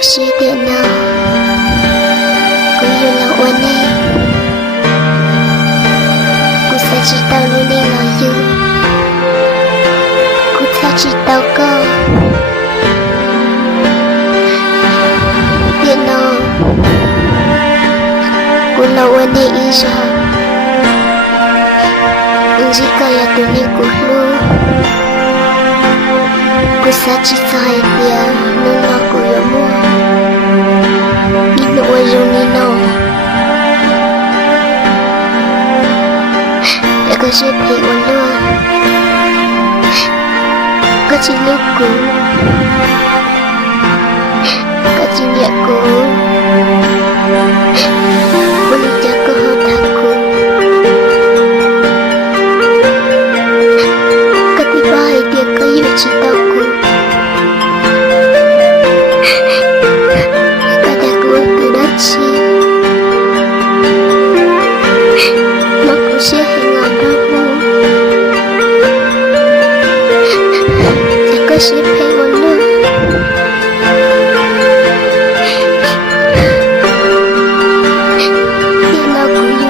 Yoshi điện nào Cô yêu là uốn nê Cô sẽ chỉ tao luôn nê là yêu Cô sẽ chỉ tao cơ Điện nào Cô là uốn nê ý ra Jika ya tuni kuhlu Kusachi sahaya nuna kuyomu Inu wajunino Yakajepe ulu Kachiluku Kachinyaku Kulijaku hotaku Dia kayu cintaku Kadaku tudachi Makusya hingga namu Jaka sipai